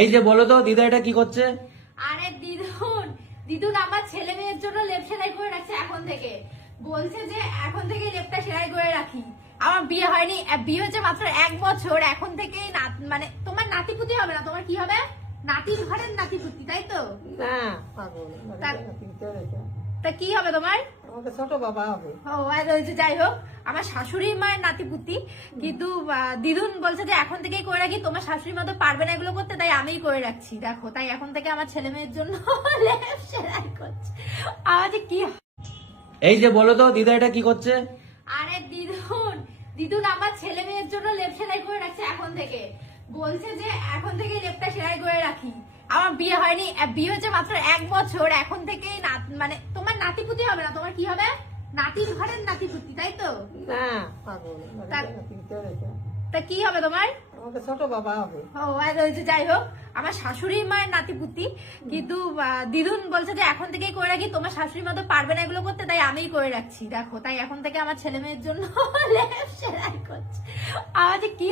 এই যে বলো তো দিদা এটা কি করছে? আরে দিদুন দিদুন আমার ছেলে মেয়ের জন্য লেপ সেলাই করে রাখছে এখন থেকে। বলছে যে এখন থেকে লেপটা সেলাই করে রাখি। আমার বিয়ে হয়নি, বিয়ে হচ্ছে মাত্র 1 বছর, এখন থেকে মানে তোমার নাতিপুতি হবে না, তোমার কি হবে? নাতির ঘরের নাতিপুতি, তাই তো? না পাগল তা কি হবে তোমার? আমাকে ছোট বাবা হবে। ও আর ওই যে যাই হোক, আমার শাশুড়ি মায়ের নাতিপুতি, কিন্তু দিদুন বলছে যে এখন থেকেই করে রাখি, তোমার শাশুড়ি মা তো পারবে না এগুলো করতে, তাই আমিই করে রাখছি। দেখো, তাই এখন থেকে আমার ছেলে মেয়ের জন্য লেপ সেলাই করছে। আমার যে কি এই যে বলো তো দিদা এটা কি করছে? আরে দিদুন দিদুন আমার ছেলে মেয়ের জন্য লেপ সেলাই করে রাখছে এখন থেকে। বলছে যে এখন থেকে লেপটা সেলাই করে রাখি। আমার বিয়ে হয়নি, বিয়ে হচ্ছে মাত্র 1 বছর, এখন থেকে মানে তোমার নাতিপুতি হবে না, তোমার কি হবে? নাতির ঘরের নাতিপুতি, তাই তো? না পাগল তা কি হবে তোমার? আমাকে ছোট বাবা হবে। ও আর ওই যে যাই হোক, আমার শাশুড়ি মায়ের নাতিপুতি, কিন্তু দিদুন বলছে যে এখন থেকেই করে রাখি, তোমার শাশুড়ি মা তো পারবে না এগুলো করতে, তাই আমিই করে রাখছি। দেখো, তাই এখন থেকে আমার ছেলে মেয়ের জন্য লেপ সেলাই করছে। আমার যে কি